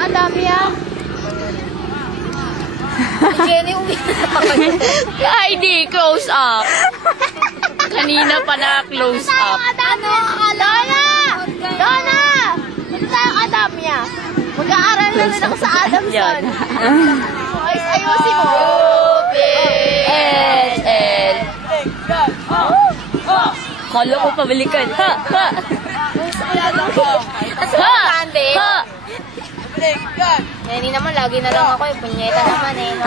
Ang dami yan. Jenny, uwi na. Ay, di. Close up. Kanina pa na close up. Ano? Donna! Donna! Ito tayo kadamya. Mag-aaral na rin ako sa Adamson. Ayusin mo. S.L. Kala ko pabalikan. Ha! Ha! Ha! Jenny naman, lagi na lang ako eh. Punyeta naman eh. No?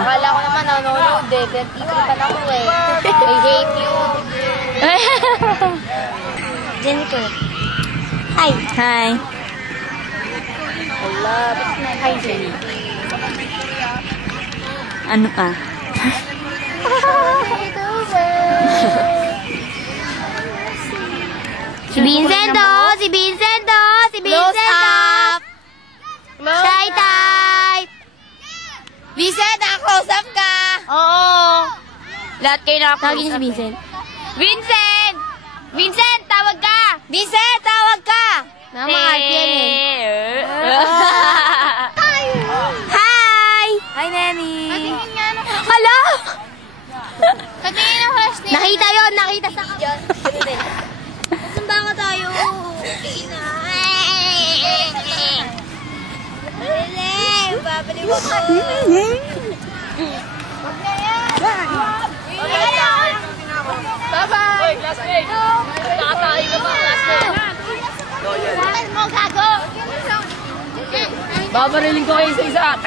Akala ko naman nanonood eh. Pero titipan ako eh. I hate you. Jennifer. Hi. Hi. I love it. Hi, Jenny. Ano pa? Si Vincento! Si Vincento! Si Vincento! Shy type! Vincent, naka-close up ka! Oo! Lahat kayo naka-close Tawagin si Vincent. Vincent! Vincent, tawag ka! Vincent, tawag ka! Mga yan eh. Hi! Hi, Nanny! Hala! Sabihin ang first name. Nakita yun! Nakita sa kapyon. Sumba ka tayo. Babali mo ko. Huwag na yan. Bye-bye. Classmate! Nakatayo ka ba, classmate? Bakit mo, gago? Babariling ko kayo isa-isa.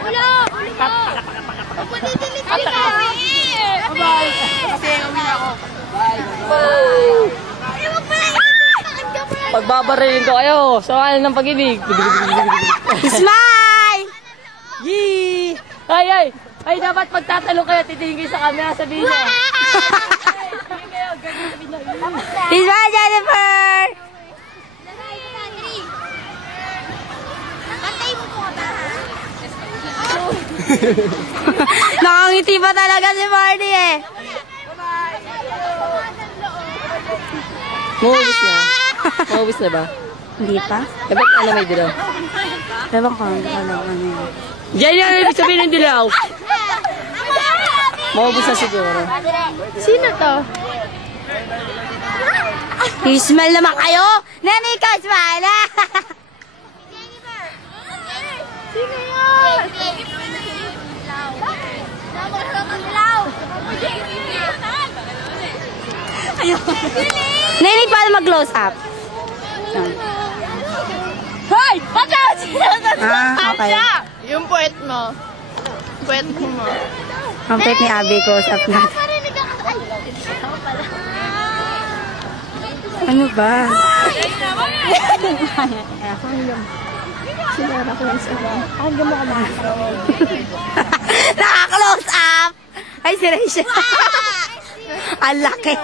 Ulo! Ulo mo! Pagpatidilit ka kami! Bye-bye! Kasi uwi na ako. Pagbabarilin ko kayo, sa kanan ng pag-ibig. Smile! Yee! Ay, ay! Ay, dapat pagtatalong kayo, titingin kayo sa camera, sabihin niyo. Smile, Jennifer! Nakangiti pa talaga si Marty eh. Mauubos na. Mauubos na ba? Hindi pa? Eh, ba't alam may dilaw? Ewan ko, ano yun. Diyan yan, ibig sabihin ng dilaw. Mauubos na siguro. Sino to? Smile naman kayo! Nanay ka, smile! Sino yun? Nanay, paano mag-close up? Hoy! Watch out! Okay. Yung puwet mo. Puwet mo. Ang pet ni Abby, close up natin. Ano ba? Naka-close up! Ay, si Rachel. Ang laki.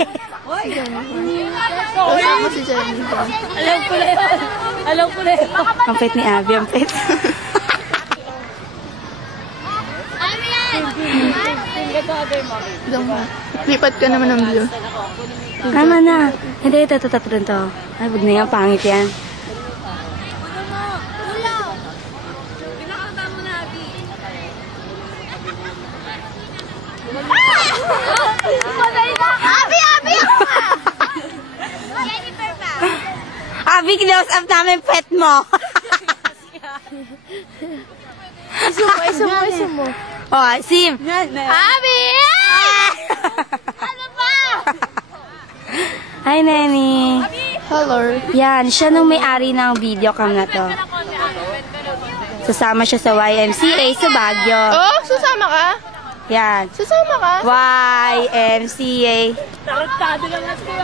Kasama si Jennifer. Alam ko na yun. Alam ko na yun. Ang pet ni Abby, ang pet. Lipat ka naman ng blue. Tama na. Hindi, ito, tatlo to. Ay, wag na yan, pangit yan. Abby! Abby! Jennifer pa. Abby, close up namin pet mo. Iso mo. Oh, Sim. Abby! Ano ba? Hi, Nanny. Hello. Yan, siya nung may-ari ng video cam na to. Sasama siya sa YMCA sa Baguio. Oh, susama ka? Yan. Susama ka? YMCA. Tarantado lang natin.